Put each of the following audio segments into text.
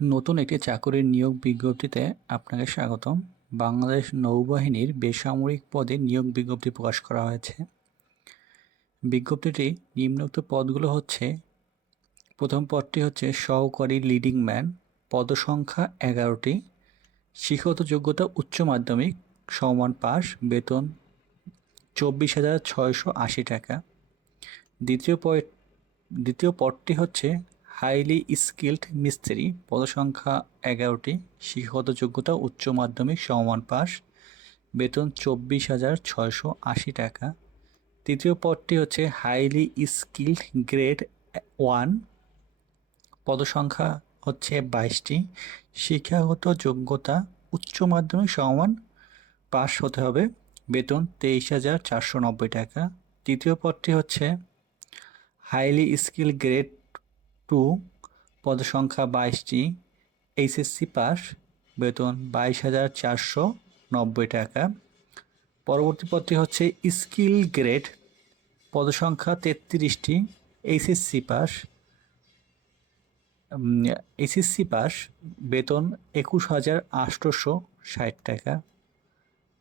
নতুন একটি চাকরির নিয়োগ বিজ্ঞপ্তিতে আপনাকে স্বাগতম। বাংলাদেশ নৌবাহিনীর বেসামরিক পদে নিয়োগ বিজ্ঞপ্তি প্রকাশ করা হয়েছে। বিজ্ঞপ্তিটি নিম্নোক্ত পদগুলো হচ্ছে, প্রথম পদটি হচ্ছে সহকারী লিডিং ম্যান, পদসংখ্যা এগারোটি শিক্ষত যোগ্যতা উচ্চ মাধ্যমিক, সমান পাস বেতন চব্বিশ হাজার ছয়শো আশি টাকা। দ্বিতীয় দ্বিতীয় পদটি হচ্ছে হাইলি স্কিল্ড মিস্ত্রি, পদসংখ্যা এগারোটি শিক্ষাগত যোগ্যতা উচ্চ মাধ্যমিক, সমমান পাস বেতন চব্বিশ হাজার ছয়শো আশি টাকা। তৃতীয় পদটি হচ্ছে হাইলি স্কিল্ড গ্রেড ওয়ান, পদসংখ্যা হচ্ছে বাইশটি শিক্ষাগত যোগ্যতা উচ্চ মাধ্যমিক সমান পাস হতে হবে, বেতন তেইশ হাজার চারশো নব্বই টাকা। তৃতীয় পদটি হচ্ছে হাইলি স্কিল গ্রেড টু পদসংখ্যা বাইশটি এইচএসসি পাস, বেতন বাইশ হাজার চারশো নব্বই টাকা। পরবর্তী পদটি হচ্ছে স্কিল গ্রেড, পদসংখ্যা তেত্রিশটি, এইচএসসি পাস এইচএসসি পাস, বেতন একুশ হাজার আটশোশো ষাট টাকা।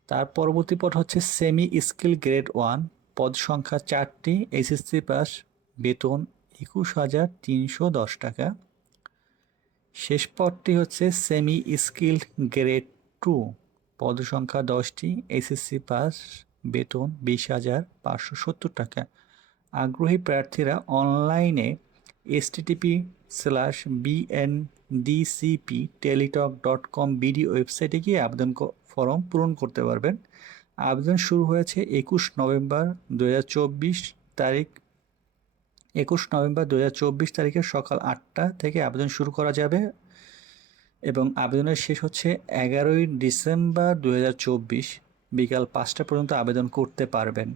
তার পরবর্তী পদ হচ্ছে সেমি স্কিল গ্রেড ওয়ান পদ সংখ্যা চারটি, এইচএসসি পাস, বেতন একুশ হাজার তিনশো দশ টাকা। শেষ পদটি হচ্ছে সেমি স্কিল্ড গ্রেড টু পদসংখ্যা দশটি এসএসসি পাস বেতন বিশ হাজার পাঁচশো সত্তর টাকা। আগ্রহী প্রার্থীরা অনলাইনে STTP slash BNDCP Teletalk dot com BD ওয়েবসাইটে গিয়ে আবেদন ফর্ম পূরণ করতে পারবেন। আবেদন শুরু হয়েছে একুশ নভেম্বর দু হাজার চব্বিশ তারিখ একুশ নভেম্বর দু হাজার চব্বিশ তারিখে সকাল আটটা থেকে আবেদন শুরু করা যাবে এবং আবেদনের শেষ হচ্ছে এগারোই ডিসেম্বর দু হাজার চব্বিশ বিকাল পাঁচটা পর্যন্ত আবেদন করতে পারবেন।